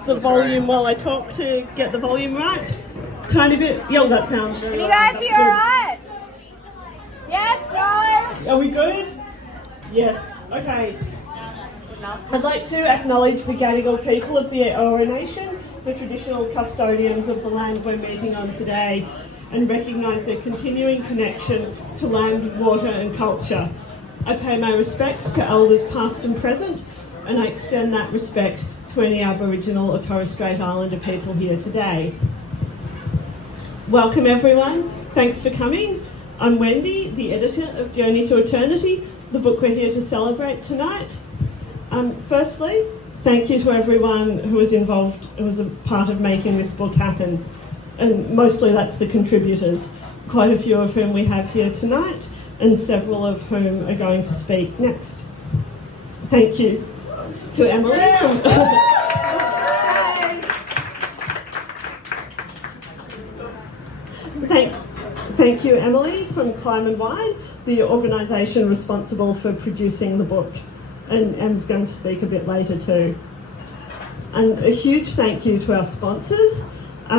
adjust the volume while I talk to get the volume right. Tiny bit. Yeah, that sounds very Can you guys hear all right? Yes, no? Are we good? Yes. Okay. I'd like to acknowledge the Gadigal people of the Eora Nation, the traditional custodians of the land we're meeting on today, and recognise their continuing connection to land, water and culture. I pay my respects to elders past and present, and I extend that respect to any Aboriginal or Torres Strait Islander people here today. Welcome everyone, thanks for coming. I'm Wendy, the editor of Journey to Eternity, the book we're here to celebrate tonight. Firstly, thank you to everyone who was involved, who was a part of making this book happen. And mostly that's the contributors, quite a few of whom we have here tonight, and several of whom are going to speak next. Thank you to Emily. Thank you, Emily, from Climb and Wide, the organisation responsible for producing the book. And Em's going to speak a bit later too. And a huge thank you to our sponsors.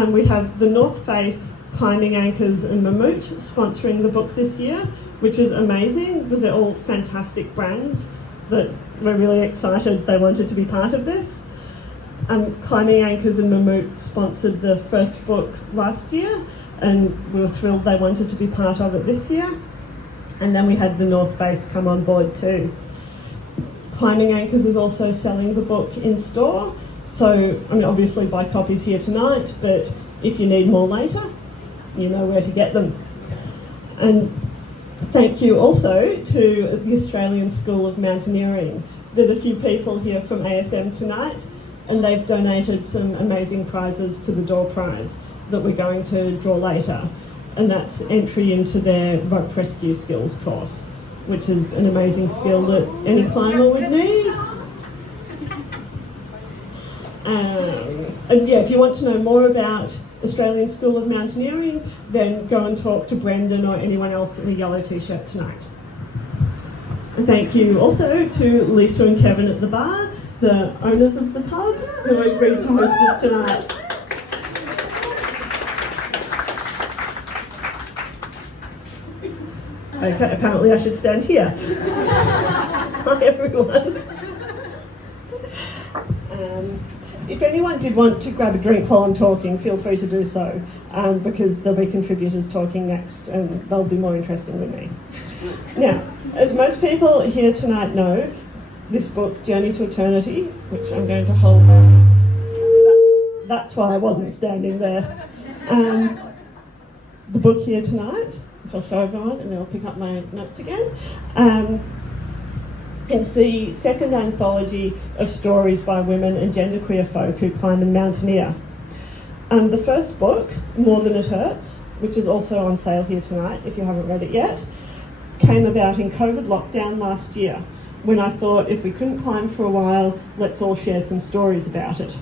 We have the North Face, Climbing Anchors and Mammut sponsoring the book this year, which is amazing because they're all fantastic brands that we're really excited they wanted to be part of this. Climbing Anchors and Mammut sponsored the first book last year, and we were thrilled they wanted to be part of it this year. And then we had the North Face come on board too. Climbing Anchors is also selling the book in store. So, obviously buy copies here tonight, but if you need more later, you know where to get them. And thank you also to the Australian School of Mountaineering. There's a few people here from ASM tonight, and they've donated some amazing prizes to the door prize that we're going to draw later. And that's entry into their rope rescue skills course, which is an amazing skill that any climber would need. And yeah, if you want to know more about Australian School of Mountaineering, then go and talk to Brendan or anyone else in a yellow t-shirt tonight. And thank you also to Lisa and Kevin at the bar, the owners of the pub, who agreed to host us tonight. Okay, apparently I should stand here. Hi everyone. If anyone did want to grab a drink while I'm talking, feel free to do so, because there'll be contributors talking next and they'll be more interesting than me. Now, as most people here tonight know, this book, Journey to Eternity, which I'm going to hold, that's why I wasn't standing there. The book here tonight, which I'll show everyone and then I'll pick up my notes again. It's the second anthology of stories by women and genderqueer folk who climb and mountaineer. The first book, More Than It Hurts, which is also on sale here tonight if you haven't read it yet, came about in COVID lockdown last year, when I thought if we couldn't climb for a while, let's all share some stories about it.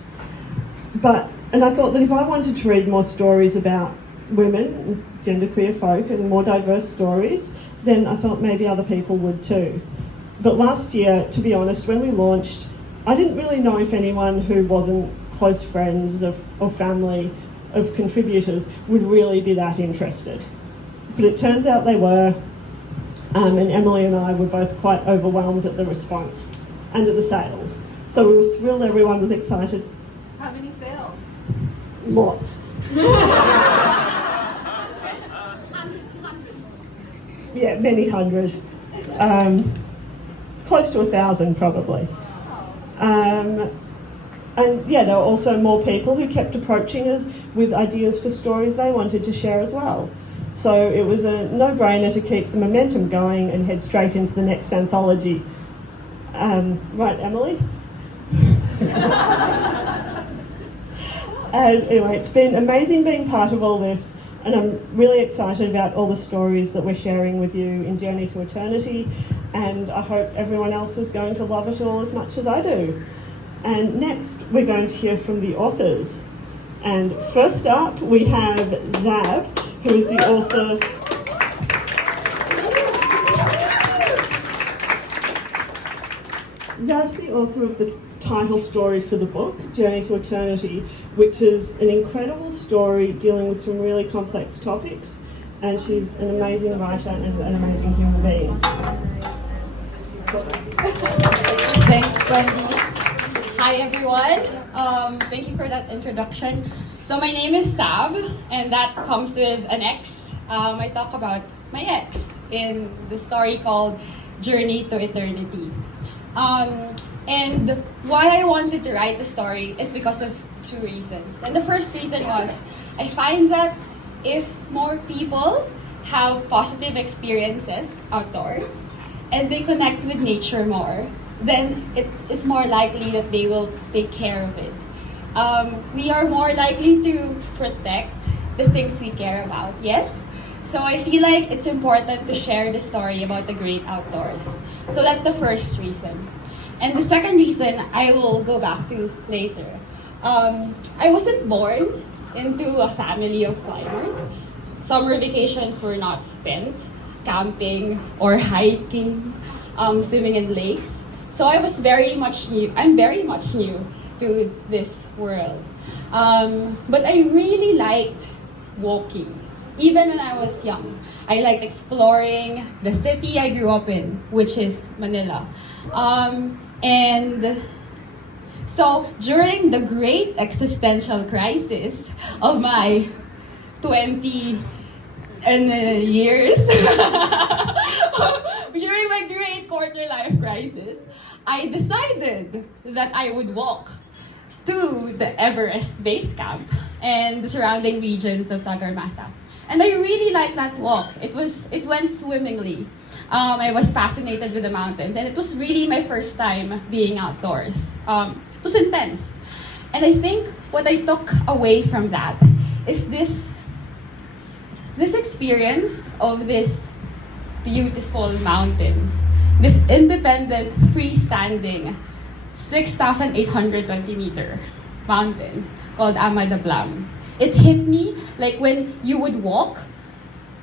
And I thought that if I wanted to read more stories about women, genderqueer folk, and more diverse stories, then I thought maybe other people would too. But last year, to be honest, when we launched, I didn't really know if anyone who wasn't close friends or family of contributors would really be that interested. But it turns out they were, and Emily and I were both quite overwhelmed at the response and at the sales. So we were thrilled everyone was excited. How many sales? Lots. Yeah, many hundred. Close to 1,000 probably. And yeah, there were also more people who kept approaching us with ideas for stories they wanted to share as well. So it was a no-brainer to keep the momentum going and head straight into the next anthology. Right, Emily? And anyway, it's been amazing being part of all this, and I'm really excited about all the stories that we're sharing with you in Journey to Eternity, and I hope everyone else is going to love it all as much as I do. And next, we're going to hear from the authors. And first up, we have Zab, who is the author. Zab's the author of the title story for the book, Journey to Eternity, which is an incredible story dealing with some really complex topics, and she's an amazing writer and an amazing human being. Thanks, Wendy. Hi, everyone. Thank you for that introduction. So my name is Sab, and that comes with an X. I talk about my ex in the story called Journey to Eternity. And why I wanted to write the story is because of two reasons. And the first reason was, I find that if more people have positive experiences outdoors, and they connect with nature more, then it is more likely that they will take care of it. We are more likely to protect the things we care about, yes? So I feel like it's important to share the story about the great outdoors. So that's the first reason. And the second reason I will go back to later. I wasn't born into a family of climbers. Summer vacations were not spent camping or hiking, swimming in lakes. So I was very much new. I'm very much new to this world. But I really liked walking, even when I was young. I liked exploring the city I grew up in, which is Manila. And so during the great existential crisis of my 20 years, during my great quarter life crisis, I decided that I would walk to the Everest base camp and the surrounding regions of Sagarmatha. And I really liked that walk. It went swimmingly. I was fascinated with the mountains, and it was really my first time being outdoors. It was intense. And I think what I took away from that is this experience of this beautiful mountain, this independent, freestanding, 6,820 meter mountain called Ama Dablam. It hit me like when you would walk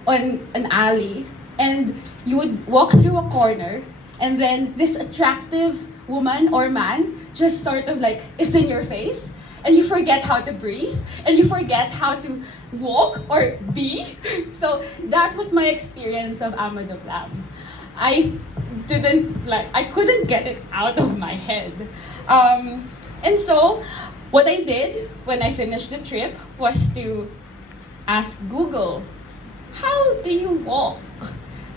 on an alley and you would walk through a corner, and then this attractive woman or man just sort of like is in your face, and you forget how to breathe, and you forget how to walk or be. So that was my experience of Ama Dablam. I couldn't get it out of my head. And so what I did when I finished the trip was to ask Google, how do you walk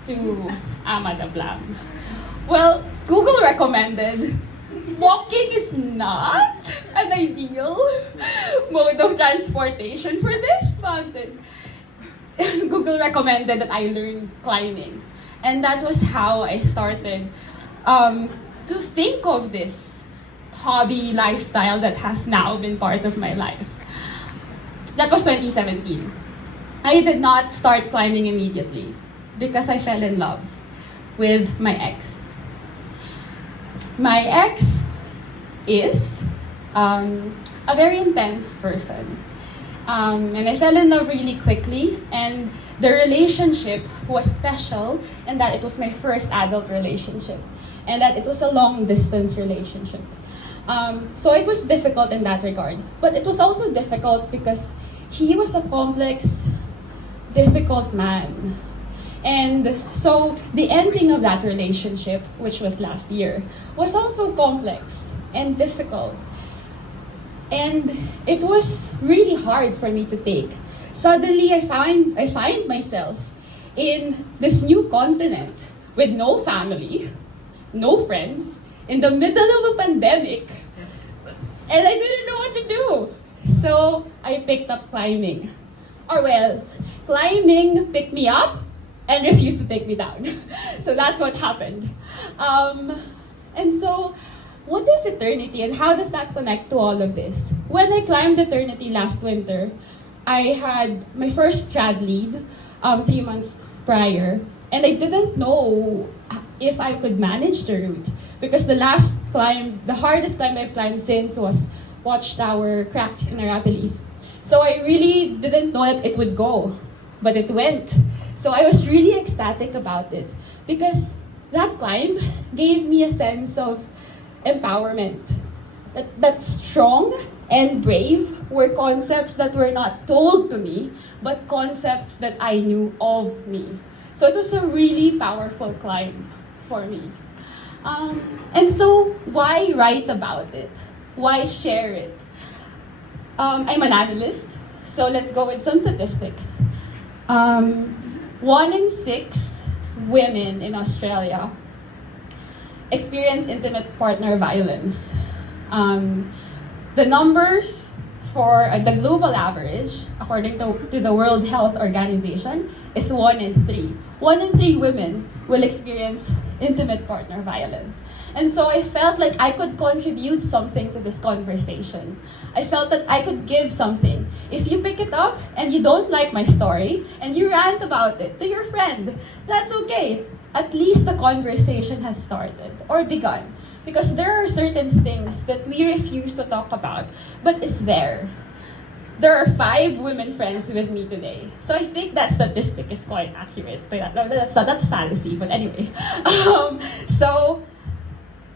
to Ama Dablam? Well, Google recommended walking is not an ideal mode of transportation for this mountain. Google recommended that I learn climbing. And that was how I started to think of this hobby lifestyle that has now been part of my life. That was 2017. I did not start climbing immediately because I fell in love with my ex. My ex is a very intense person. And I fell in love really quickly, and the relationship was special in that it was my first adult relationship, and that it was a long-distance relationship. So it was difficult in that regard, but it was also difficult because he was a complex, difficult man. And so the ending of that relationship, which was last year, was also complex and difficult. And it was really hard for me to take. Suddenly, I find myself in this new continent with no family, no friends, in the middle of a pandemic, and I didn't know what to do. So I picked up climbing. Or well, climbing picked me up and refused to take me down. So that's what happened. And so, what is eternity and how does that connect to all of this? When I climbed eternity last winter, I had my first trad lead 3 months prior, and I didn't know if I could manage the route because the last climb, the hardest climb I've climbed since was Watchtower Crack in Arapiles. So I really didn't know that it would go, but it went. So I was really ecstatic about it because that climb gave me a sense of empowerment. That strong and brave were concepts that were not told to me, but concepts that I knew of me. So it was a really powerful climb for me. And so, why write about it? Why share it? I'm an analyst, so let's go with some statistics. 1 in 6 women in Australia experience intimate partner violence. The numbers for the global average, according to the World Health Organization, is 1 in 3. 1 in 3 women will experience intimate partner violence. And so I felt like I could contribute something to this conversation. I felt that I could give something. If you pick it up and you don't like my story and you rant about it to your friend, that's okay. At least the conversation has started or begun. Because there are certain things that we refuse to talk about, but is there. There are 5 women friends with me today. So I think that statistic is quite accurate. But that's fallacy, but anyway. So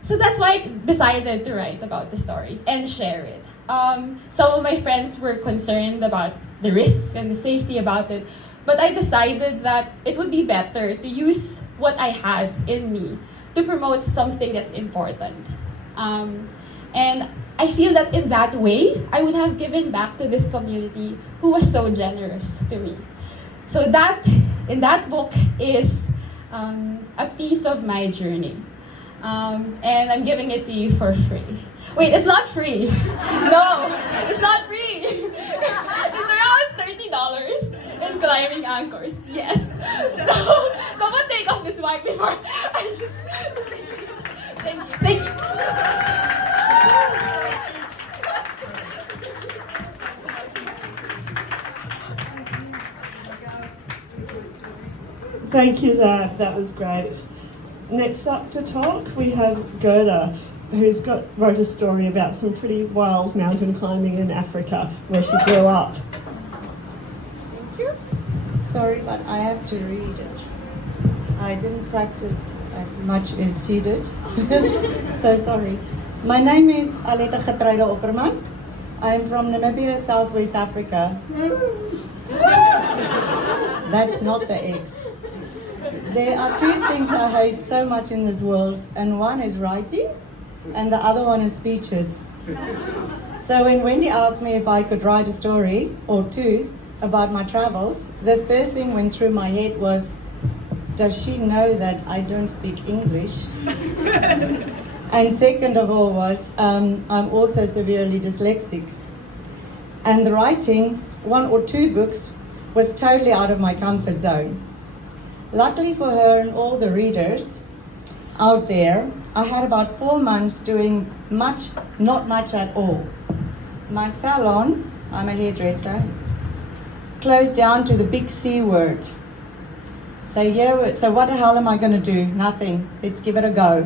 that's why I decided to write about the story and share it. Some of my friends were concerned about the risks and the safety about it, but I decided that it would be better to use what I had in me to promote something that's important. And I feel that in that way, I would have given back to this community who was so generous to me. So that, in that book is a piece of my journey. And I'm giving it to you for free. Wait, it's not free. No, it's not free. It's around $30 in climbing anchors. Yes. So, someone take off this mic before I just... Thank you. Thank you. Thank you, Zach. That was great. Next up to talk, we have Gerda, who's wrote a story about some pretty wild mountain climbing in Africa, where she grew up. Thank you. Sorry, but I have to read it. I didn't practice as much as she did. So sorry. My name is Aletta Getreide Opperman. I'm from Namibia, Southwest Africa. That's not the eggs. There are 2 things I hate so much in this world, and one is writing, and the other one is speeches. So when Wendy asked me if I could write a story or 2 about my travels, the first thing went through my head was, does she know that I don't speak English? And second of all was, I'm also severely dyslexic. And the writing, 1 or 2 books, was totally out of my comfort zone. Luckily for her and all the readers out there, I had about 4 months doing not much at all. My salon, I'm a hairdresser, closed down to the big C word. So what the hell am I going to do? Nothing. Let's give it a go.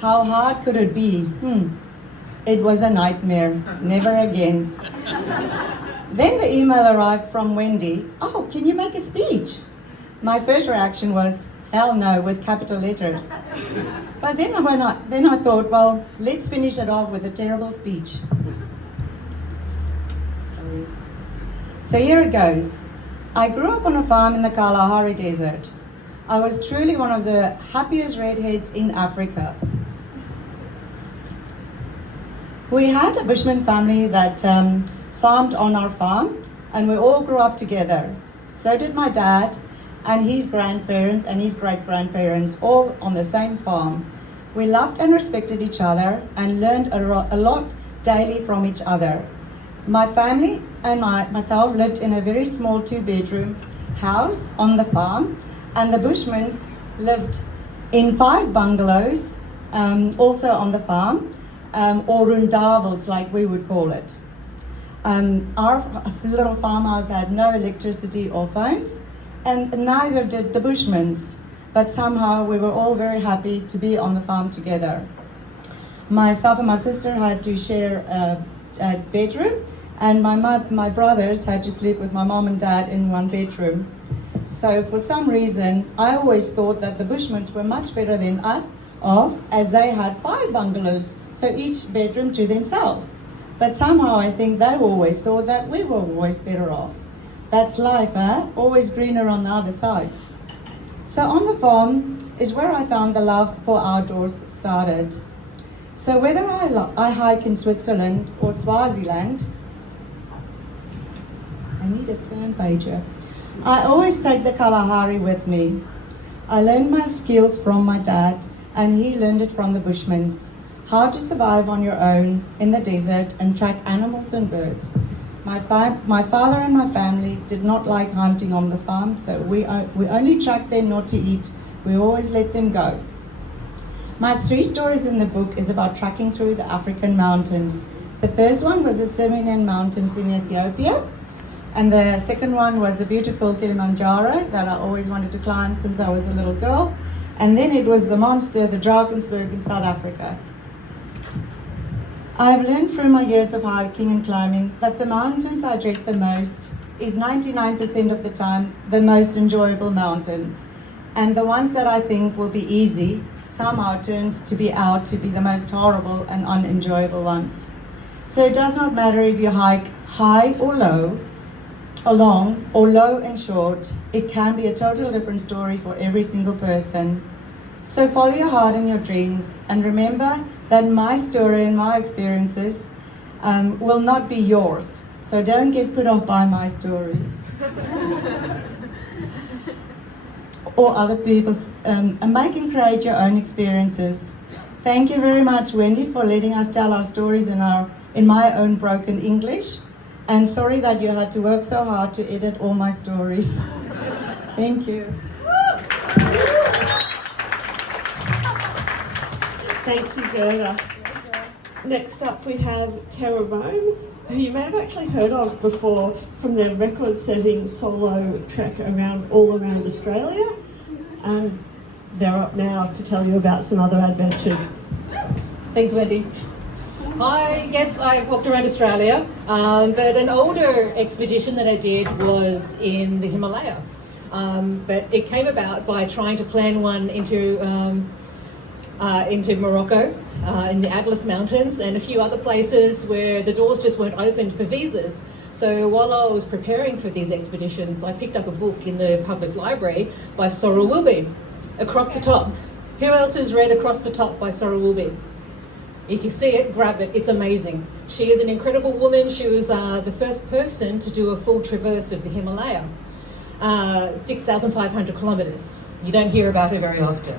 How hard could it be? It was a nightmare. Never again. Then the email arrived from Wendy. Oh, can you make a speech? My first reaction was, hell no, with capital letters. But then I thought, well, let's finish it off with a terrible speech. Sorry. So here it goes. I grew up on a farm in the Kalahari Desert. I was truly one of the happiest redheads in Africa. We had a Bushman family that farmed on our farm, and we all grew up together. So did my dad, and his grandparents and his great-grandparents, all on the same farm. We loved and respected each other and learned a lot daily from each other. My family and myself lived in a very small 2-bedroom house on the farm, and the Bushmans lived in 5 bungalows, also on the farm, or rundavels like we would call it. Our little farmhouse had no electricity or phones, and neither did the Bushmans, but somehow we were all very happy to be on the farm together. Myself and my sister had to share a bedroom, and my brothers had to sleep with my mom and dad in 1 bedroom. So for some reason, I always thought that the Bushmans were much better than us of, as they had 5 bungalows, so each bedroom to themselves. But somehow I think they always thought that we were always better off. That's life, eh? Always greener on the other side. So on the farm is where I found the love for outdoors started. So whether I hike in Switzerland or Swaziland, I need a turn pager. I always take the Kalahari with me. I learned my skills from my dad, and he learned it from the Bushmans. How to survive on your own in the desert and track animals and birds. My father and my family did not like hunting on the farm, so we only tracked them not to eat. We always let them go. My 3 stories in the book is about trekking through the African mountains. The first one was the Seminen Mountains in Ethiopia, and the second one was the beautiful Kilimanjaro that I always wanted to climb since I was a little girl. And then it was the monster, the Drakensberg in South Africa. I have learned through my years of hiking and climbing that the mountains I dread the most is 99% of the time the most enjoyable mountains. And the ones that I think will be easy somehow turns to be the most horrible and unenjoyable ones. So it does not matter if you hike high or low, or long, or low and short. It can be a total different story for every single person. So follow your heart and your dreams, and remember that my story and my experiences will not be yours. So don't get put off by my stories. Or other people's, and make and create your own experiences. Thank you very much, Wendy, for letting us tell our stories in my own broken English. And sorry that you had to work so hard to edit all my stories. Thank you. Thank you, Gerda. Next up we have Tara Rome, who you may have actually heard of before from their record-setting solo trek all around Australia. And they're up now to tell you about some other adventures. Thanks, Wendy. Yes, I walked around Australia, but an older expedition that I did was in the Himalaya. But it came about by trying to plan one into Morocco, in the Atlas Mountains, and a few other places where the doors just weren't opened for visas. So while I was preparing for these expeditions, I picked up a book in the public library by Sorrel Wilby, Across the Top. Who else has read Across the Top by Sorrel Wilby? If you see it, grab it. It's amazing. She is an incredible woman. She was the first person to do a full traverse of the Himalaya, 6,500 kilometres. You don't hear about her very often.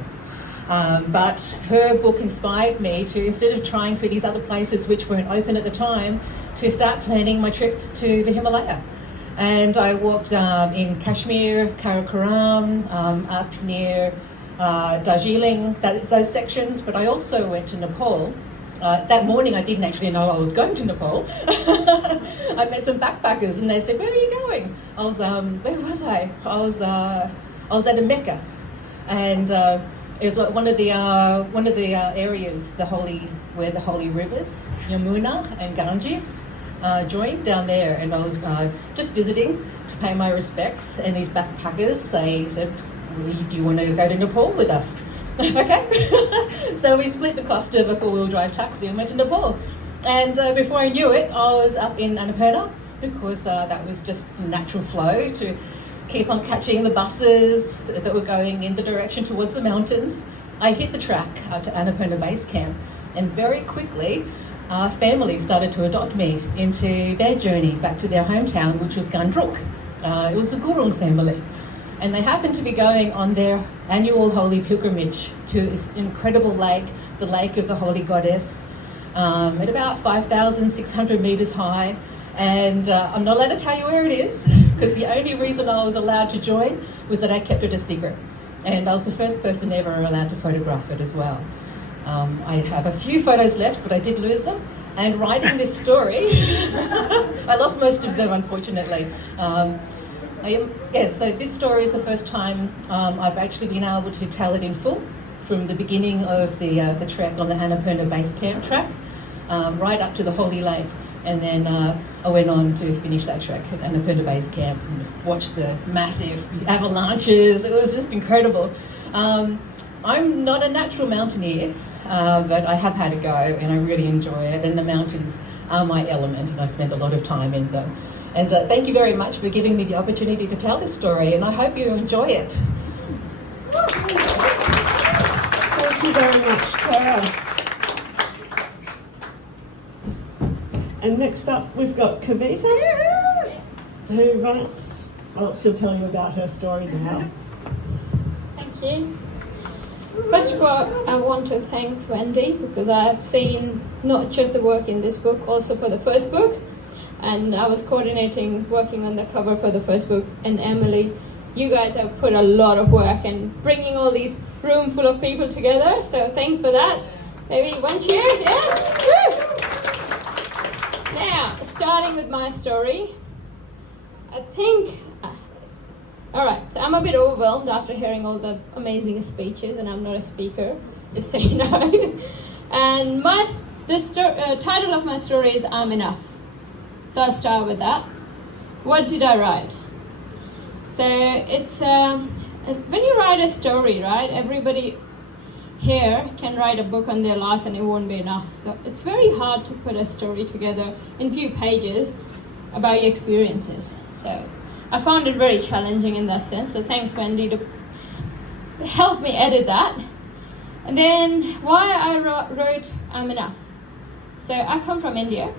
But her book inspired me to, instead of trying for these other places which weren't open at the time, to start planning my trip to the Himalaya. And I walked in Kashmir, Karakoram, up near Darjeeling, those sections, but I also went to Nepal. That morning I didn't actually know I was going to Nepal. I met some backpackers and they said, "Where are you going?" I was, where was I? I was at a Mecca, and it was one of the areas, where the holy rivers, Yamuna and Ganges, joined down there, and I was just visiting to pay my respects, and these backpackers said, "Do you want to go to Nepal with us?" Okay. So we split the cost of a 4-wheel drive taxi and went to Nepal. And before I knew it, I was up in Annapurna, because that was just a natural flow to keep on catching the buses that were going in the direction towards the mountains. I hit the track up to Annapurna Base Camp, and very quickly our family started to adopt me into their journey back to their hometown, which was Gandruk. It was the Gurung family. And they happened to be going on their annual holy pilgrimage to this incredible lake, the Lake of the Holy Goddess, at about 5,600 metres high. And I'm not allowed to tell you where it is, because the only reason I was allowed to join was that I kept it a secret. And I was the first person ever allowed to photograph it as well. I have a few photos left, but I did lose them. And writing this story, I lost most of them, unfortunately. So this story is the first time I've actually been able to tell it in full, from the beginning of the trek on the Annapurna Base Camp track, right up to the Holy Lake. And then I went on to finish that trek at Annapurna Base Camp and watch the massive avalanches. It was just incredible. I'm not a natural mountaineer, but I have had a go and I really enjoy it, and the mountains are my element and I spend a lot of time in them. And thank you very much for giving me the opportunity to tell this story, and I hope you enjoy it. Thank you very much, Tara. And next up, we've got Kavita, who writes, well, she'll tell you about her story now. Thank you. First of all, I want to thank Wendy because I have seen not just the work in this book, also for the first book. And I was coordinating, working on the cover for the first book. And Emily, you guys have put a lot of work in bringing all these room full of people together. So thanks for that. Maybe one cheer, yeah? Woo! Now, starting with my story, I think, all right, so I'm a bit overwhelmed after hearing all the amazing speeches, and I'm not a speaker, just so you know. And the title of my story is I'm Enough. So I'll start with that. What did I write? So it's, when you write a story, right, everybody here can write a book on their life and it won't be enough. So it's very hard to put a story together in few pages about your experiences. So I found it very challenging in that sense. So thanks, Wendy, to help me edit that. And then why I wrote I'm Enough. So I come from India.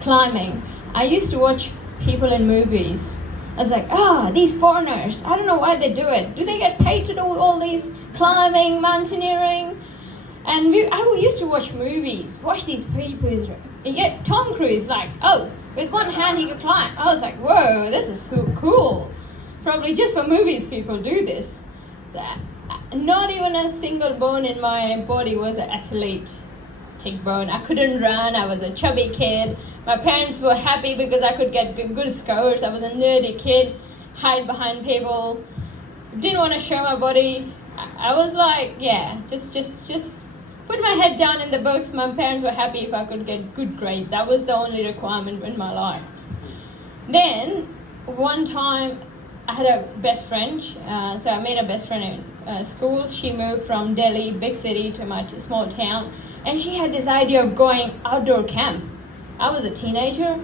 Climbing. I used to watch people in movies. I was like, these foreigners, I don't know why they do it. Do they get paid to do all these climbing, mountaineering? And I used to watch movies, watch these people. And yet Tom Cruise, like, with one hand he could climb. I was like, whoa, this is so cool. Probably just for movies people do this. Not even a single bone in my body was an athletic bone. I couldn't run, I was a chubby kid. My parents were happy because I could get good scores. I was a nerdy kid, hide behind people, didn't want to show my body. I was like, yeah, just put my head down in the books. My parents were happy if I could get good grade. That was the only requirement in my life. Then, one time, I had a best friend. So I made a best friend in school. She moved from Delhi, big city, to my small town. And she had this idea of going outdoor camp. I was a teenager.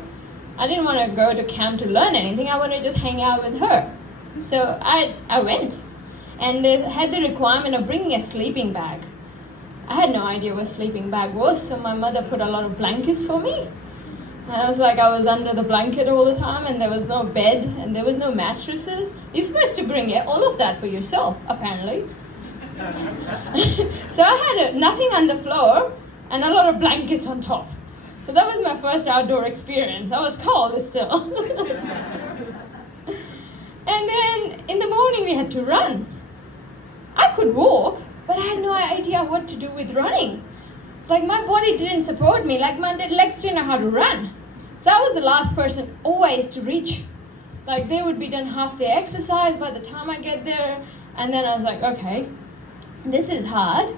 I didn't want to go to camp to learn anything. I wanted to just hang out with her. So I went. And they had the requirement of bringing a sleeping bag. I had no idea what a sleeping bag was, so my mother put a lot of blankets for me. And I was like, I was under the blanket all the time, and there was no bed, and there was no mattresses. You're supposed to bring all of that for yourself, apparently. So I had nothing on the floor, and a lot of blankets on top. So that was my first outdoor experience. I was cold still. And then in the morning we had to run. I could walk, but I had no idea what to do with running. Like my body didn't support me, like my legs didn't know how to run. So I was the last person always to reach. Like they would be done half their exercise by the time I get there. And then I was like, okay, this is hard.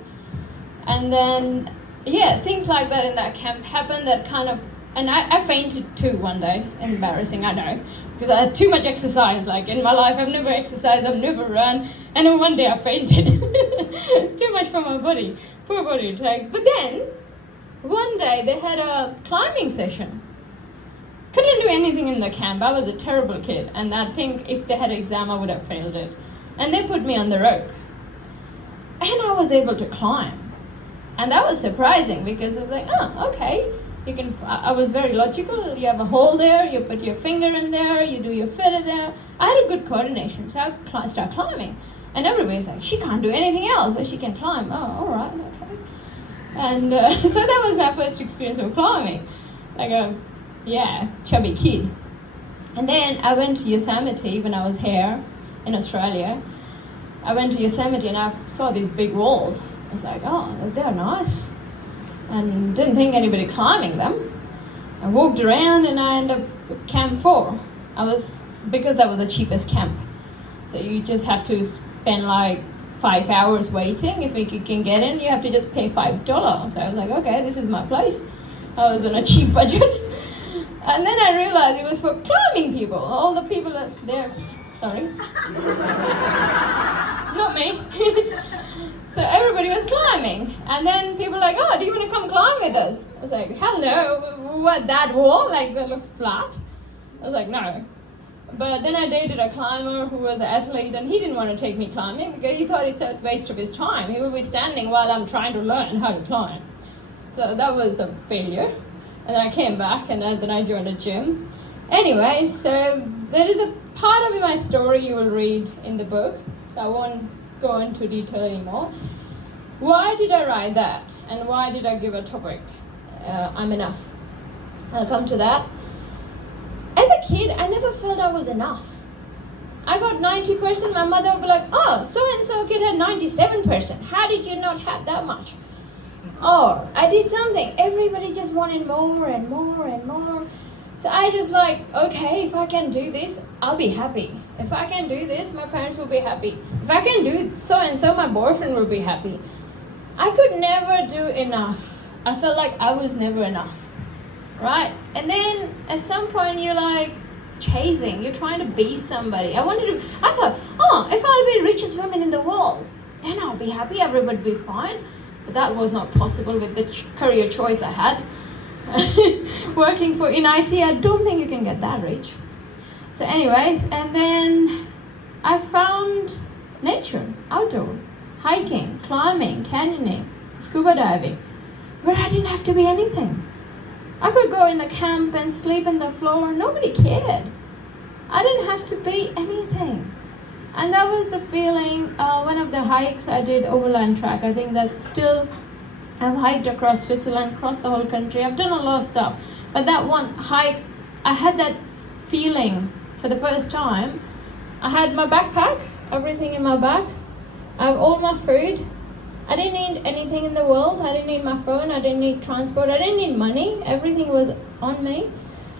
And then yeah, things like that in that camp happened that kind of, and I fainted too one day. Embarrassing, I know, because I had too much exercise. Like in my life, I've never exercised, I've never run, and then one day I fainted. Too much for my body, poor body to take. But then, one day they had a climbing session. Couldn't do anything in the camp. I was a terrible kid, and I think if they had an exam, I would have failed it. And they put me on the rope, and I was able to climb. And that was surprising because I was like, oh, okay. You can. I was very logical. You have a hole there, you put your finger in there, you do your foot there. I had a good coordination, so I started climbing. And everybody's like, she can't do anything else, but she can climb. Oh, all right, okay. And so that was my first experience of climbing. Like a, chubby kid. And then I went to Yosemite when I was here in Australia. I went to Yosemite and I saw these big walls. I was like, oh, they're nice. And didn't think anybody climbing them. I walked around and I ended up at Camp 4. Because that was the cheapest camp. So you just have to spend like 5 hours waiting. If you can get in, you have to just pay $5. So I was like, okay, this is my place. I was on a cheap budget. And then I realized it was for climbing people. All the people that they're, sorry. not me. So everybody was climbing. And then people were like, oh, do you want to come climb with us? I was like, hello, what, that wall? Like, that looks flat? I was like, no. But then I dated a climber who was an athlete, and he didn't want to take me climbing because he thought it's a waste of his time. He would be standing while I'm trying to learn how to climb. So that was a failure. And then I came back, and then I joined a gym. Anyway, so there is a part of my story you will read in the book. I won't go into detail anymore. Why did I write that? And why did I give a topic? I'm enough. I'll come to that. As a kid, I never felt I was enough. I got 90%, my mother would be like, oh, so-and-so kid had 97%. How did you not have that much? Or I did something. Everybody just wanted more and more and more. So I just like, okay, if I can do this, I'll be happy. If I can do this, my parents will be happy. If I can do so-and-so, my boyfriend will be happy. I could never do enough. I felt like I was never enough. Right? And then at some point you're like chasing, you're trying to be somebody. I thought, oh, if I'll be the richest woman in the world, then I'll be happy, everybody will be fine. But that was not possible with the career choice I had. Working in IT, I don't think you can get that rich. So anyways, and then I found nature, outdoor, hiking, climbing, canyoning, scuba diving, where I didn't have to be anything. I could go in the camp and sleep on the floor. Nobody cared. I didn't have to be anything. And that was the feeling, one of the hikes I did, overland track. I think that's still, I've hiked across Switzerland, across the whole country. I've done a lot of stuff. But that one hike, I had that feeling for the first time. I had my backpack, everything in my bag. I have all my food. I didn't need anything in the world. I didn't need my phone. I didn't need transport. I didn't need money. Everything was on me.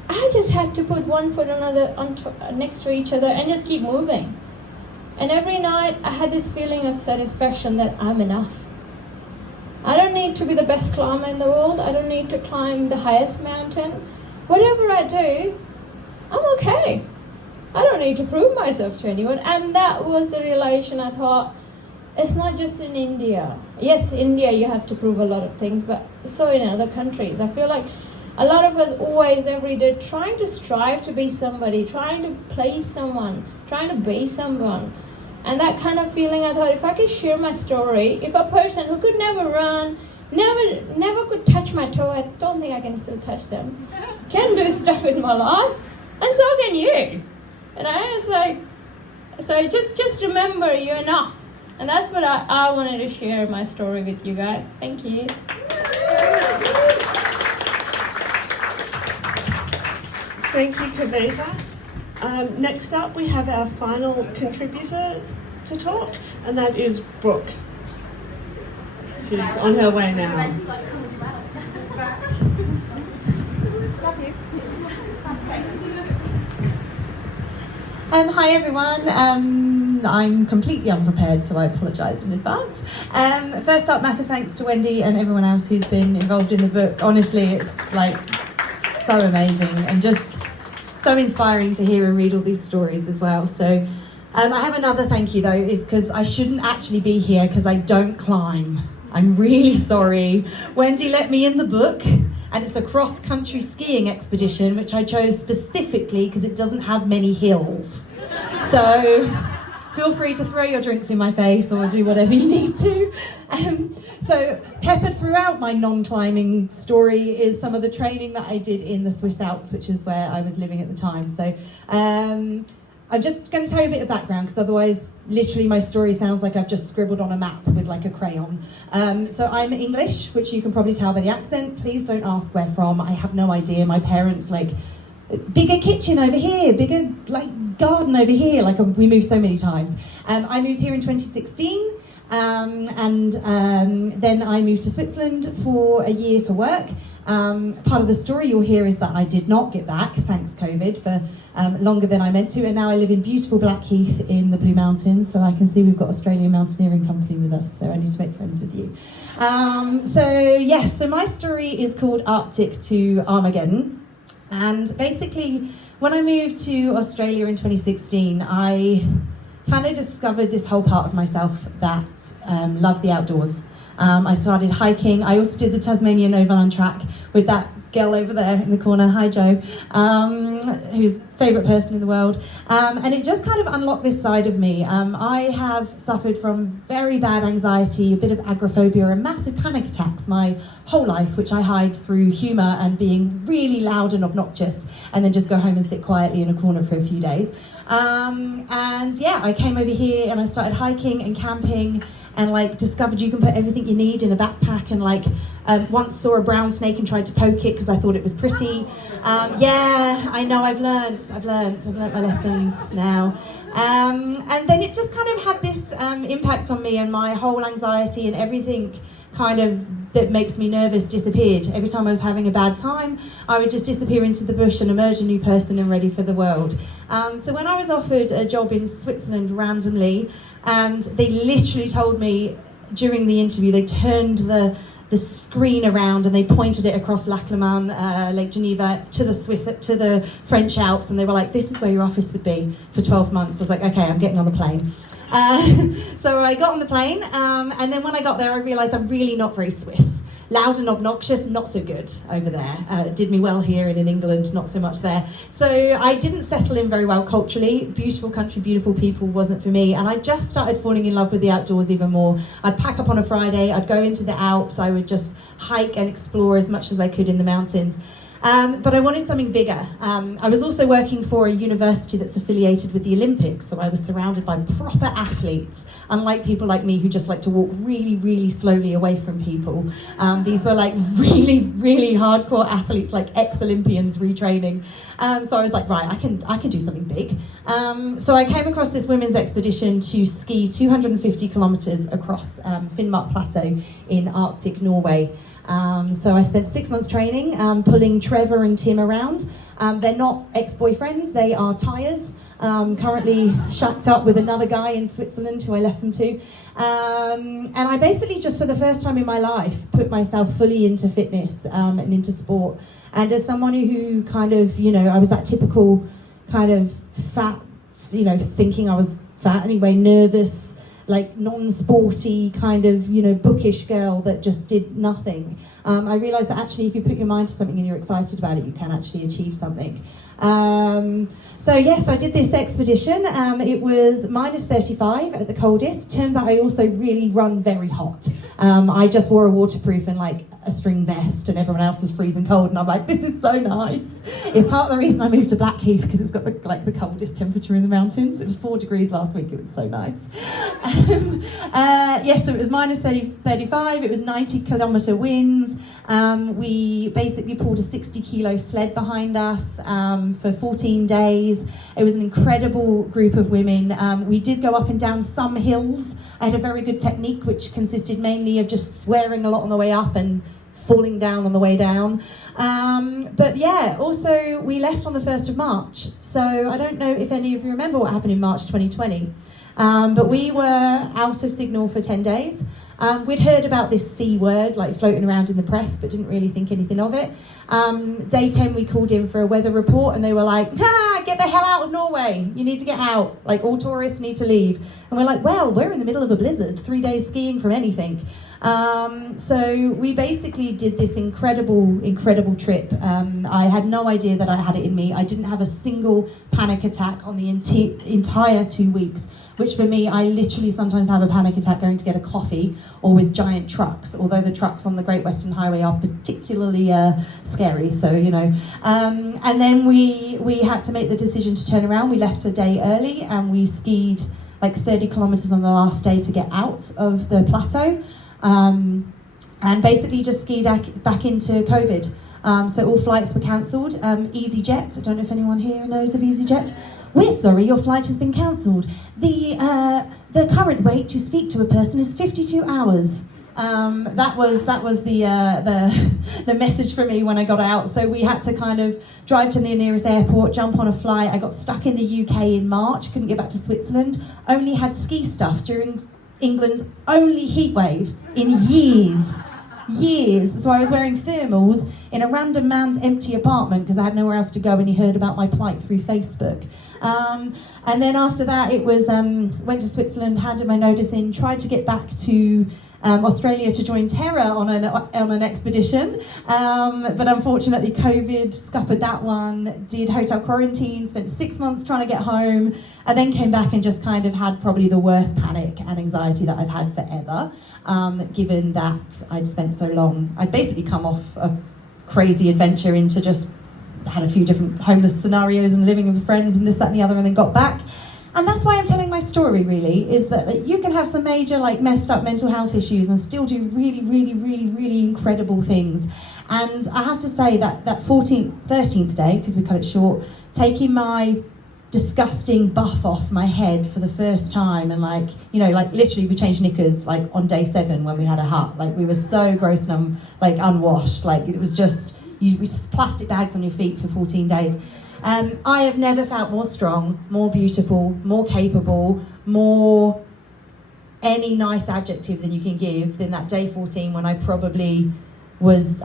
I just had to put one foot next to each other and just keep moving. And every night I had this feeling of satisfaction that I'm enough. I don't need to be the best climber in the world. I don't need to climb the highest mountain. Whatever I do, I'm okay. I don't need to prove myself to anyone. And that was the realization. I thought, it's not just in India. Yes, India you have to prove a lot of things, but so in other countries. I feel like a lot of us always, every day, trying to strive to be somebody, trying to please someone, trying to be someone. And that kind of feeling, I thought, if I could share my story, if a person who could never run, never could touch my toe, I don't think I can still touch them, can do stuff in my life, and so can you. And I was like, so just remember you're enough. And that's what I wanted to share my story with you guys. Thank you. Thank you, Kavita. Next up, we have our final contributor to talk, and that is Brooke. She's on her way now. Hi everyone, I'm completely unprepared, so I apologise in advance. First up, massive thanks to Wendy and everyone else who's been involved in the book. Honestly, it's like so amazing and just so inspiring to hear and read all these stories as well. So I have another thank you though, is because I shouldn't actually be here because I don't climb. I'm really sorry. Wendy let me in the book, and it's a cross-country skiing expedition, which I chose specifically because it doesn't have many hills. So feel free to throw your drinks in my face or do whatever you need to. So peppered throughout my non-climbing story is some of the training that I did in the Swiss Alps, which is where I was living at the time. So I'm just going to tell you a bit of background, because otherwise literally my story sounds like I've just scribbled on a map with like a crayon. So I'm English, which you can probably tell by the accent. Please don't ask where from. I have no idea. My parents, like, bigger kitchen over here, bigger like garden over here. Like, we moved so many times. I moved here in 2016. And then I moved to Switzerland for a year for work. Part of the story you'll hear is that I did not get back, thanks COVID, for longer than I meant to, and now I live in beautiful Blackheath in the Blue Mountains, so I can see we've got Australian Mountaineering Company with us, so I need to make friends with you. So my story is called Arctic to Armageddon, and basically when I moved to Australia in 2016, I kind of discovered this whole part of myself that loved the outdoors. I started hiking. I also did the Tasmanian Overland Track with that girl over there in the corner, hi Jo, who's favourite person in the world. And it just kind of unlocked this side of me. I have suffered from very bad anxiety, a bit of agoraphobia and massive panic attacks my whole life, which I hide through humour and being really loud and obnoxious, and then just go home and sit quietly in a corner for a few days. And yeah, I came over here and I started hiking and camping, and like discovered you can put everything you need in a backpack, and like once saw a brown snake and tried to poke it because I thought it was pretty. Yeah, I know, I've learnt my lessons now. And then it just kind of had this impact on me, and my whole anxiety and everything kind of that makes me nervous disappeared. Every time I was having a bad time, I would just disappear into the bush and emerge a new person and ready for the world. So when I was offered a job in Switzerland randomly, and they literally told me during the interview, they turned the screen around and they pointed it across Lac Le Mans, Lake Geneva, to the French Alps, and they were like, this is where your office would be for 12 months. I was like, okay, I'm getting on the plane. So I got on the plane, and then when I got there, I realised I'm really not very Swiss. Loud and obnoxious, not so good over there. Did me well here and in England, not so much there. So I didn't settle in very well culturally. Beautiful country, beautiful people wasn't for me. And I just started falling in love with the outdoors even more. I'd pack up on a Friday, I'd go into the Alps, I would just hike and explore as much as I could in the mountains. But I wanted something bigger. I was also working for a university that's affiliated with the Olympics, so I was surrounded by proper athletes, unlike people like me who just like to walk really, really slowly away from people. These were like really, really hardcore athletes, like ex-Olympians retraining. So I was like, right, I can do something big. So I came across this women's expedition to ski 250 kilometres across Finnmark Plateau in Arctic Norway. So I spent 6 months training, pulling Trevor and Tim around. They're not ex-boyfriends, they are tyres. Currently shacked up with another guy in Switzerland who I left them to. And I basically just for the first time in my life put myself fully into fitness and into sport. And as someone who kind of, I was that typical kind of fat, thinking I was fat anyway, nervous, like non-sporty kind of, bookish girl that just did nothing. I realised that actually if you put your mind to something and you're excited about it, you can actually achieve something. So yes, I did this expedition. It was minus 35 at the coldest. Turns out I also really run very hot. I just wore a waterproof and like a string vest, and everyone else was freezing cold, and I'm like, this is so nice. It's part of the reason I moved to Blackheath, because it's got the coldest temperature in the mountains. It was 4 degrees last week. It was so nice. Yes, so it was minus 35. It was 90-kilometre winds. We basically pulled a 60-kilo sled behind us for 14 days. It was an incredible group of women. We did go up and down some hills. I had a very good technique, which consisted mainly of just swearing a lot on the way up and falling down on the way down. But yeah, also we left on the 1st of March. So I don't know if any of you remember what happened in March 2020. But we were out of signal for 10 days. We'd heard about this C word like floating around in the press, but didn't really think anything of it. Day 10 we called in for a weather report, and they were like, get the hell out of Norway, you need to get out, like all tourists need to leave. And we're like, well, we're in the middle of a blizzard, 3 days skiing from anything. So we basically did this incredible trip. I had no idea that I had it in me. I didn't have a single panic attack on the entire 2 weeks, which for me, I literally sometimes have a panic attack going to get a coffee or with giant trucks, although the trucks on the Great Western Highway are particularly scary, so, And then we had to make the decision to turn around. We left a day early and we skied like 30 kilometres on the last day to get out of the plateau. And basically just skied back into COVID. So all flights were cancelled. EasyJet, I don't know if anyone here knows of EasyJet. We're sorry, your flight has been cancelled. The current wait to speak to a person is 52 hours. That was the message for me when I got out. So we had to kind of drive to the nearest airport, jump on a flight. I got stuck in the UK in March, couldn't get back to Switzerland. Only had ski stuff during England's only heat wave in years. years. So I was wearing thermals in a random man's empty apartment because I had nowhere else to go and he heard about my plight through Facebook. And then after that it was, went to Switzerland, handed my notice in, tried to get back to Australia to join Terra on an expedition, but unfortunately COVID scuppered that one, did hotel quarantine, spent 6 months trying to get home, and then came back and just kind of had probably the worst panic and anxiety that I've had forever, given that I'd spent so long. I'd basically come off a crazy adventure into just had a few different homeless scenarios and living with friends and this, that and the other, and then got back. And that's why I'm telling my story, really, is that you can have some major, messed up mental health issues and still do really, really, really, really incredible ththings. And I have to say that 13th day, because we cut it short, taking my disgusting buff off my head for the first time, and literally we changed knickers on day 7 when we had a hut. We were so gross and unwashed. It was just plastic bags on your feet for 14 days. I have never felt more strong, more beautiful, more capable, more any nice adjective than you can give than that day 14 when I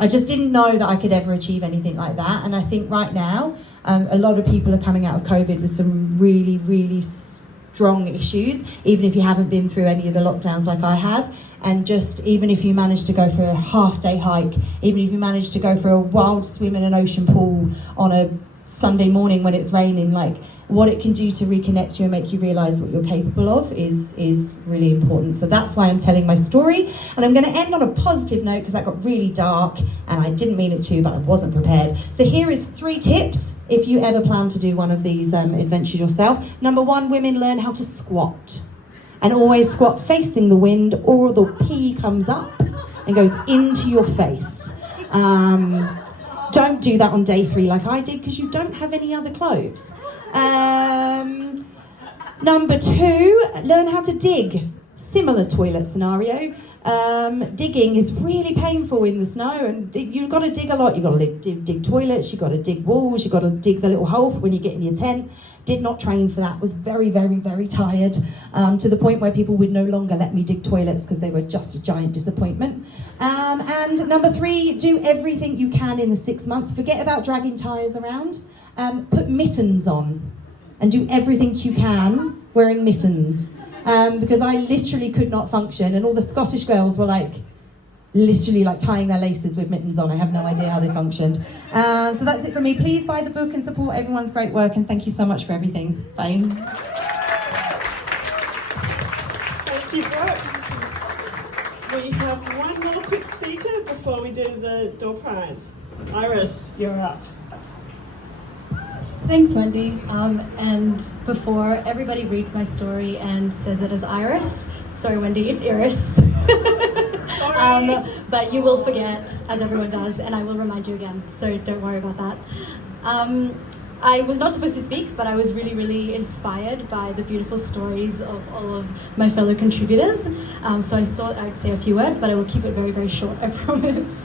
just didn't know that I could ever achieve anything like that. And I think right now, a lot of people are coming out of COVID with some really, really strong issues, even if you haven't been through any of the lockdowns like I have. And just even if you manage to go for a half-day hike, even if you manage to go for a wild swim in an ocean pool on a Sunday morning when it's raining, what it can do to reconnect you and make you realise what you're capable of is really important. So that's why I'm telling my story. And I'm going to end on a positive note because that got really dark and I didn't mean it to, but I wasn't prepared. So here is 3 tips if you ever plan to do one of these adventures yourself. Number 1, women learn how to squat. And always squat facing the wind or the pee comes up and goes into your face. Don't do that on day 3 like I did because you don't have any other clothes. Number 2, learn how to dig. Similar toilet scenario. Digging is really painful in the snow, and you've got to dig a lot. You've got to dig toilets, you've got to dig walls, you've got to dig the little hole for when you get in your tent. Did not train for that, was very, very, very tired, to the point where people would no longer let me dig toilets because they were just a giant disappointment. And number 3, do everything you can in the 6 months. Forget about dragging tyres around. Put mittens on and do everything you can wearing mittens. Because I literally could not function, and all the Scottish girls were literally tying their laces with mittens on. I have no idea how they functioned. So that's it from me. Please buy the book and support everyone's great work, and thank you so much for everything. Bye. Thank you, Brooke. We have one more quick speaker before we do the door prize. Iris, you're up. Thanks, Wendy. And before everybody reads my story and says it as Iris, sorry, Wendy, it's Iris. But you will forget, as everyone does, and I will remind you again, so don't worry about that. I was not supposed to speak, but I was really, really inspired by the beautiful stories of all of my fellow contributors. So I thought I'd say a few words, but I will keep it very, very short, I promise.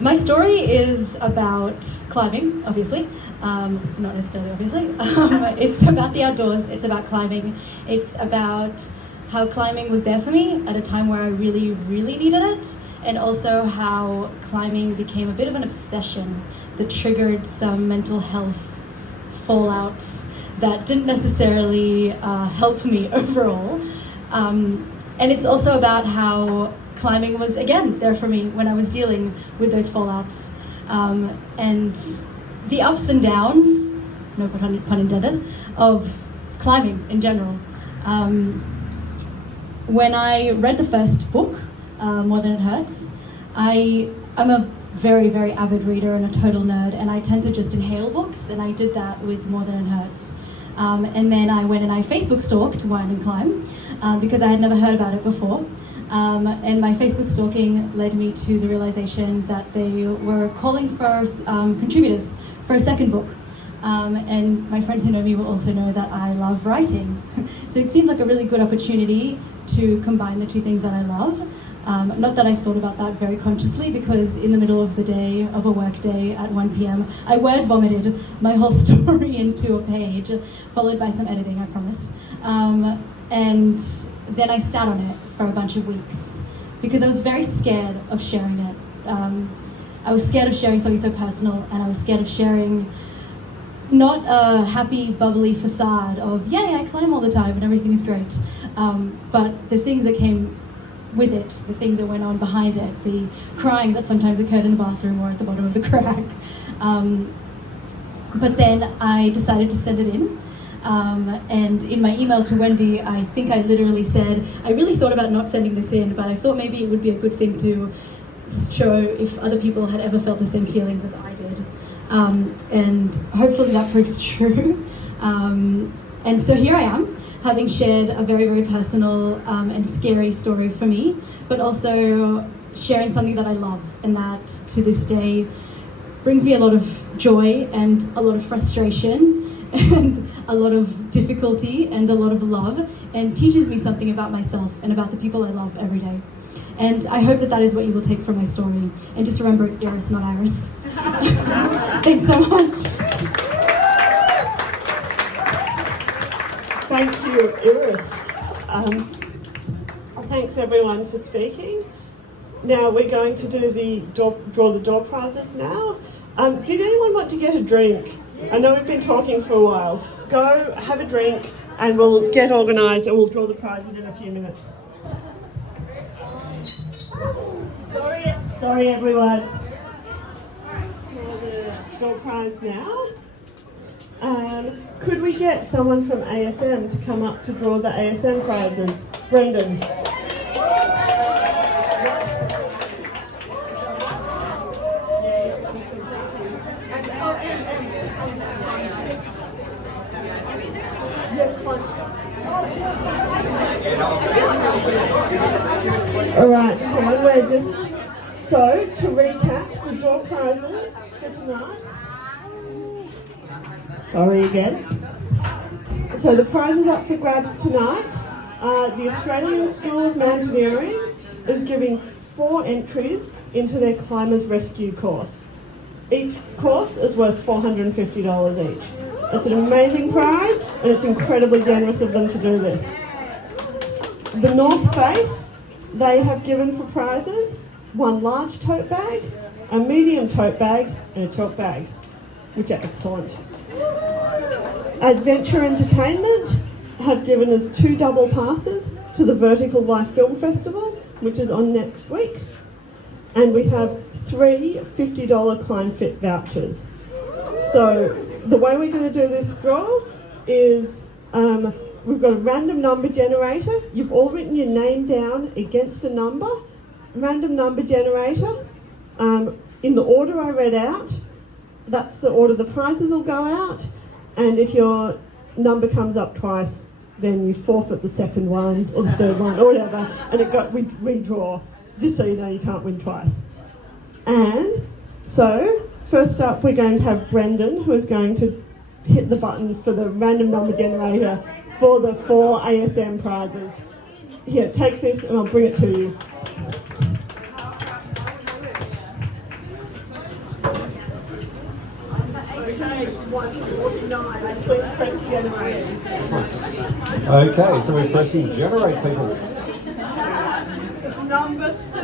My story is about climbing, obviously. Not necessarily obviously. It's about the outdoors, it's about climbing. It's about how climbing was there for me at a time where I really, really needed it, and also how climbing became a bit of an obsession that triggered some mental health fallouts that didn't necessarily help me overall. And it's also about how climbing was, again, there for me when I was dealing with those fallouts. And the ups and downs, no pun intended, of climbing in general. When I read the first book, More Than It Hurts, I'm a very, very avid reader and a total nerd, and I tend to just inhale books, and I did that with More Than It Hurts. And then I went and I Facebook stalked Wind and Climb because I had never heard about it before. And my Facebook stalking led me to the realization that they were calling for contributors for a second book. And my friends who know me will also know that I love writing. So it seemed like a really good opportunity to combine the two things that I love. Not that I thought about that very consciously, because in the middle of the day, of a work day at 1 p.m, I word vomited my whole story into a page, followed by some editing, I promise. And then I sat on it for a bunch of weeks. because I was very scared of sharing it. I was scared of sharing something so personal, and I was scared of sharing not a happy, bubbly facade of, yay, I climb all the time and everything is great, but the things that came with it, the things that went on behind it, the crying that sometimes occurred in the bathroom or at the bottom of the crack. But then I decided to send it in. And in my email to Wendy, I think I literally said, I really thought about not sending this in, but I thought maybe it would be a good thing to show if other people had ever felt the same feelings as I did. And hopefully that proves true. And so here I am, having shared a very, very personal and scary story for me, but also sharing something that I love and that to this day brings me a lot of joy and a lot of frustration and a lot of difficulty and a lot of love, and teaches me something about myself and about the people I love every day. And I hope that that is what you will take from my story. And just remember, it's Iris, not Iris. Thanks so much. Thank you, Iris. Thanks everyone for speaking. Now we're going to do the draw the door prizes now. Did anyone want to get a drink? I know we've been talking for a while. Go have a drink and we'll get organised and we'll draw the prizes in a few minutes. Sorry everyone. For the door prize now. Could we get someone from ASM to come up to draw the ASM prizes? Brendan. Alright, we're just, so to recap the draw prizes for tonight. Sorry again. So the prizes up for grabs tonight, the Australian School of Mountaineering is giving 4 entries into their Climbers Rescue course. Each course is worth $450 each. It's an amazing prize and it's incredibly generous of them to do this. The North Face, they have given for prizes 1 large tote bag, a medium tote bag and a chalk bag, which are excellent. Adventure Entertainment have given us 2 double passes to the Vertical Life Film Festival, which is on next week. And we have 3 $50 Climb Fit vouchers. So the way we're going to do this draw is we've got a random number generator. You've all written your name down against a number. Random number generator. In the order I read out, that's the order the prizes will go out. And if your number comes up twice, then you forfeit the second one or the third one or whatever, and we redraw, just so you know you can't win twice. And so, first up we're going to have Brendan, who is going to hit the button for the random number generator for the 4 ASM prizes. Here, take this and I'll bring it to you. Okay, 1 to 49, and please press generate. Okay, so we're pressing generate, people.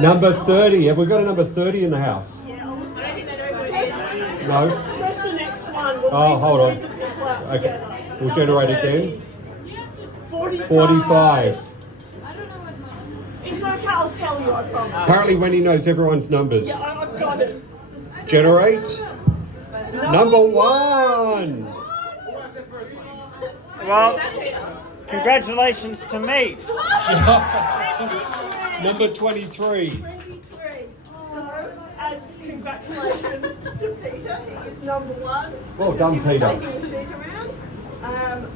Number 30. Have we got a number 30 in the house? Yeah, No? press the next one. Oh, hold on. Okay, we'll generate again. 45. It's okay, I'll tell you, I promise. Apparently Wendy knows everyone's numbers. Yeah, I've got it. Generate. Number 1. Well, congratulations to me. Number 23. So, as congratulations to Peter, he is number 1. Well done, Peter. Taking the sheet around.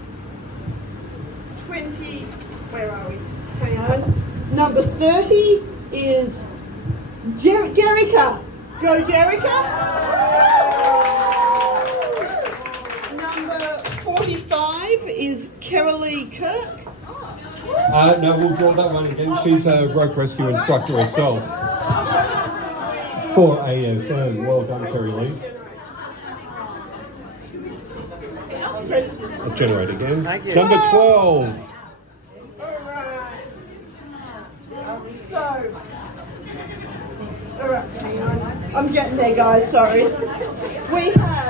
20, where are we? Hang on. Number 30 is Jerica. Go Jerica. Number 45 is Carolee Kirk. No, we'll draw that one again. She's a rope rescue instructor herself for ASM. Well done, Kerry Lee. I'll generate again. Thank you. Number 12. Alright. So, All right, hang on. I'm getting there, guys. Sorry. We have.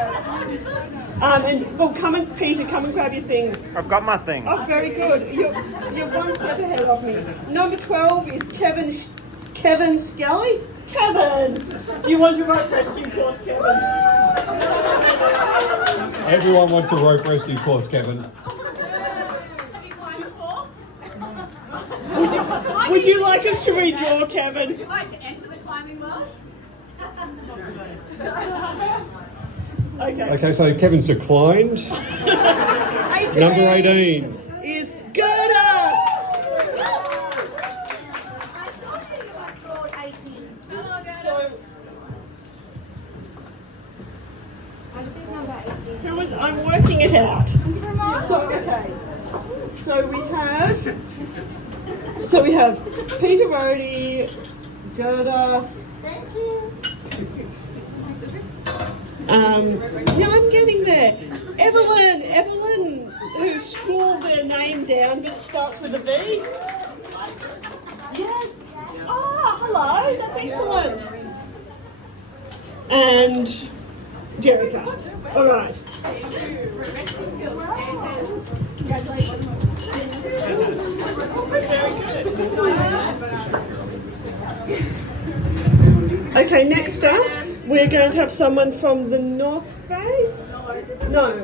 Peter, come and grab your thing. I've got my thing. Oh, very good. You're one step ahead of me. Number 12 is Kevin Skelly. Kevin, do you want your rope rescue course, Kevin? Everyone wants a rope rescue course, Kevin. Would you like us to redraw, Kevin? Would you like to enter the climbing world? Okay. Okay, so Kevin's declined. 18 Number 18. is Gerda. I'm working it out. So we have Peter Rhodey, Gerda. Thank you. Yeah, I'm getting there. Evelyn, who scrawled their name down, but it starts with a V. Yes. Ah, hello. That's excellent. And Jerica. All right. Okay, next up, we're going to have someone from the North Face. No.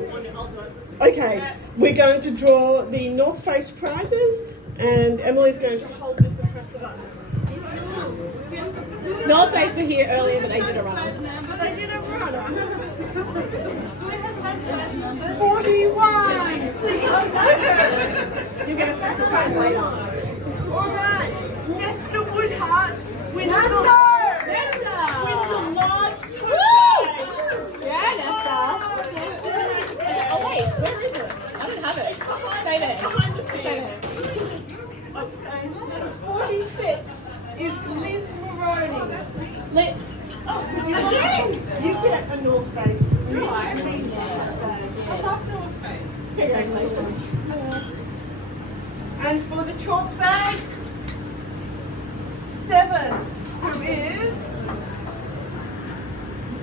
Okay, we're going to draw the North Face prizes, and Emily's going to hold this and press the button. North Face were here earlier, but they did a runner. They did a runner. 41. You'll get a surprise later. All right, Nesta Woodhart wins a large tote bag. Yeah, Nesta. Oh wait, where is it? I don't have it. Stay there. Stay there. 46 is Liz Moroney. You get a North Face. Congratulations. And for the chalk bag, 7, who is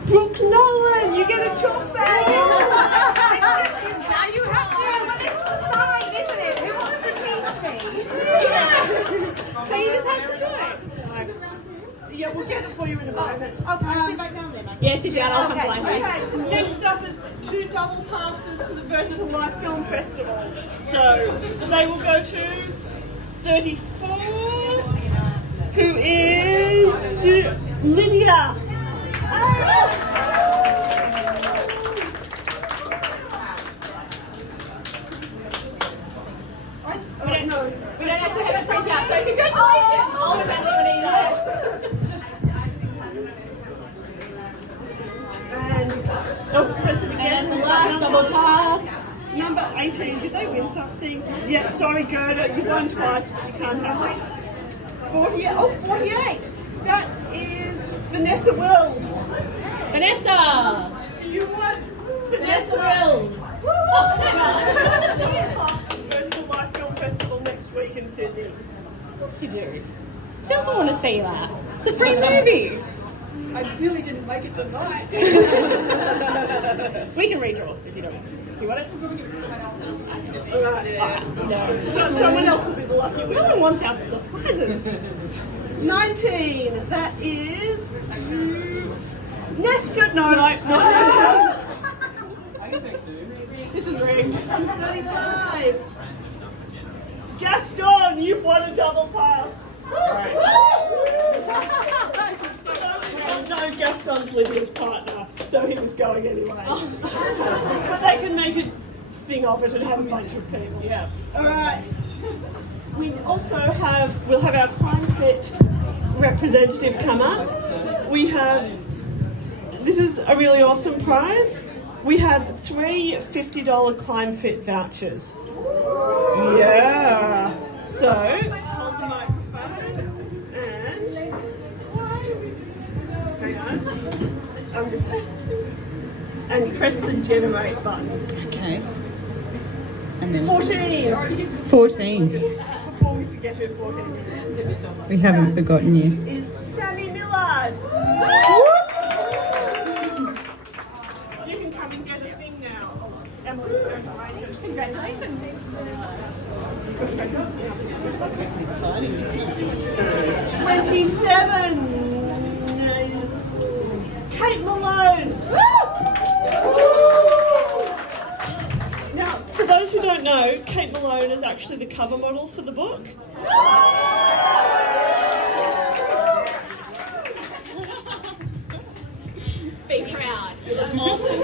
Brooke Nolan. You get a chalk bag. Now you have to. Well, this is a sign, isn't it? Who wants to teach me? So you just have to do it. Yeah, we'll get it for you in a moment. Oh, can I sit back down there? Yeah, sit down. I'll come behind you. Okay, next up is 2 double passes to the Vertical Life Film Festival. So they will go to 34, who is Lydia. We don't actually have a printout, so congratulations! I'll send you an email. And press it again. And last double pass. Number 18, did they win something? Yeah, sorry Gerda, you won twice, but you can't have it. 48. That is Vanessa Wills. Vanessa! Do you want Vanessa Wills! Vertical Life Film Festival next week in Sydney. Of course you do. Who doesn't want to see that? It's a free movie. I really didn't make it tonight. We can redraw if you don't want. Do you want it? Alright. No. So someone else will be the lucky winner. No one wants our the prizes. 19. That is Nesta. No, it's not. This is rigged. 35. Gaston, you've won a double pass. No, Gaston's Lydia's partner, so he was going anyway. But they can make a thing of it and have a bunch of people. Yeah. All right. We also we'll have our Climb Fit representative come up. This is a really awesome prize. We have 3 $50 Climb Fit vouchers. Yeah. So, hold the microphone and hang on. And press the generate button. Okay. And then 14. 14. Before we forget. forget her forehead We haven't forgotten you. is Sally Millard. You can come and get a thing now. Emily's going to write it. Congratulations. 27 is Kate Malone. Now, for those who don't know, Kate Malone is actually the cover model for the book. Be proud. You look awesome.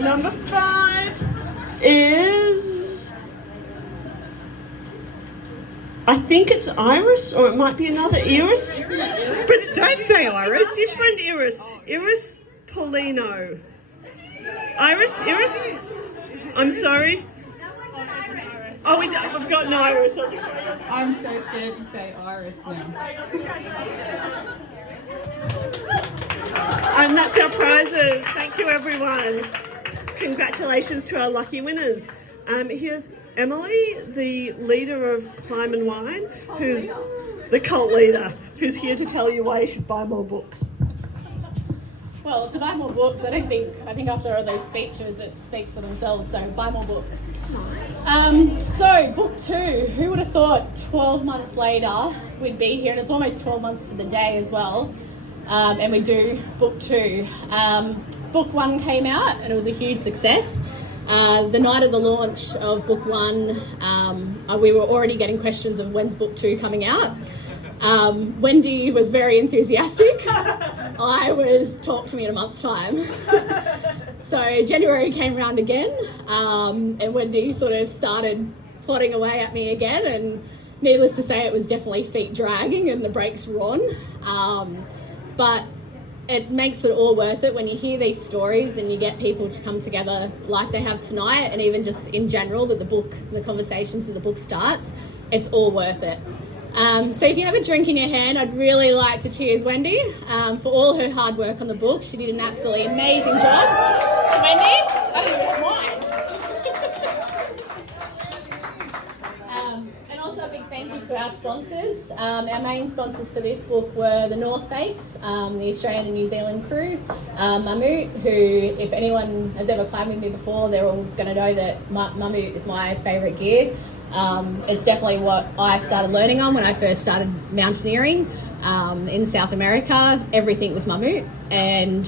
Number 5 is, I think it's Iris, or it might be another Iris. But don't say Iris. Different Iris. Iris Paulino. Iris? I'm sorry. Oh, I've forgotten Iris. I'm so scared to say Iris now. And that's our prizes. Thank you, everyone. Congratulations to our lucky winners. Here's Emily, the leader of Climb and Wine, who's the cult leader, who's here to tell you why you should buy more books. Well, to buy more books, I think after all those speeches, it speaks for themselves, so buy more books. So, book 2, who would have thought 12 months later we'd be here, and it's almost 12 months to the day as well, and we do book 2. Book 1 came out and it was a huge success. The night of the launch of book 1, we were already getting questions of when's book 2 coming out. Wendy was very enthusiastic. I was talk to me in a month's time. So January came around again, and Wendy sort of started plodding away at me again, and needless to say it was definitely feet dragging and the brakes were on. But it makes it all worth it when you hear these stories and you get people to come together like they have tonight, and even just in general that the conversations that the book starts, it's all worth it. So if you have a drink in your hand, I'd really like to cheers Wendy for all her hard work on the book. She did an absolutely amazing job. Wendy, I don't even want mine. And also a big thank you to our sponsors. Our main sponsors for this book were the North Face, the Australian and New Zealand crew, Mammut, who, if anyone has ever climbed with me before, they're all going to know that Mammut is my favourite gear. It's definitely what I started learning on when I first started mountaineering in South America. Everything was Mammut, and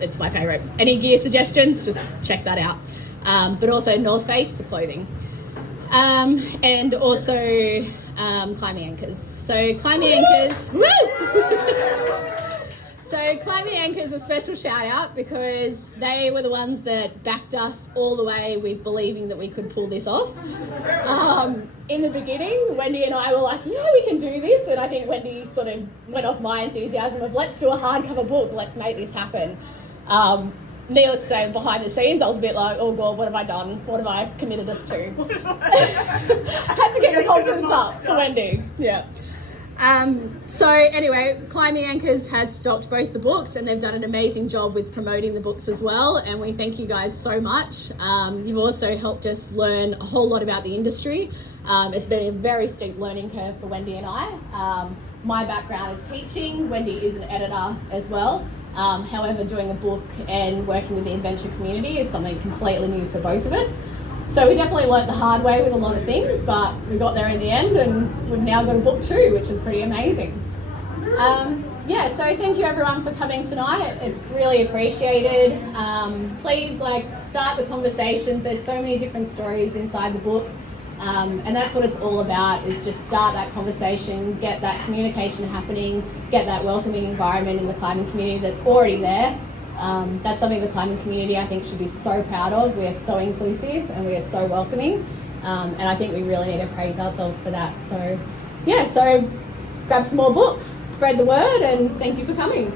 it's my favourite. Any gear suggestions, just check that out. But also North Face for clothing. And also Climbing Anchors. So Climbing Anchors, woo! So Climbing Anchors, a special shout out because they were the ones that backed us all the way with believing that we could pull this off. In the beginning, Wendy and I were like, yeah, we can do this. And I think Wendy sort of went off my enthusiasm of let's do a hardcover book, let's make this happen. Needless to say, behind the scenes, I was a bit like, oh God, what have I done? What have I committed us to? Had to get the confidence up for Wendy. Yeah. So anyway, Climbing Anchors has stocked both the books and they've done an amazing job with promoting the books as well, and we thank you guys so much. You've also helped us learn a whole lot about the industry. It's been a very steep learning curve for Wendy and I. My background is teaching, Wendy is an editor as well. However, doing a book and working with the adventure community is something completely new for both of us. So we definitely learnt the hard way with a lot of things, but we got there in the end and we've now got a book 2, which is pretty amazing. Yeah, so thank you everyone for coming tonight. It's really appreciated. Please start the conversations. There's so many different stories inside the book. And that's what it's all about, is just start that conversation, get that communication happening, get that welcoming environment in the climbing community that's already there. That's something the climbing community I think should be so proud of. We are so inclusive and we are so welcoming, and I think we really need to praise ourselves for that. So yeah, so grab some more books, spread the word, and thank you for coming.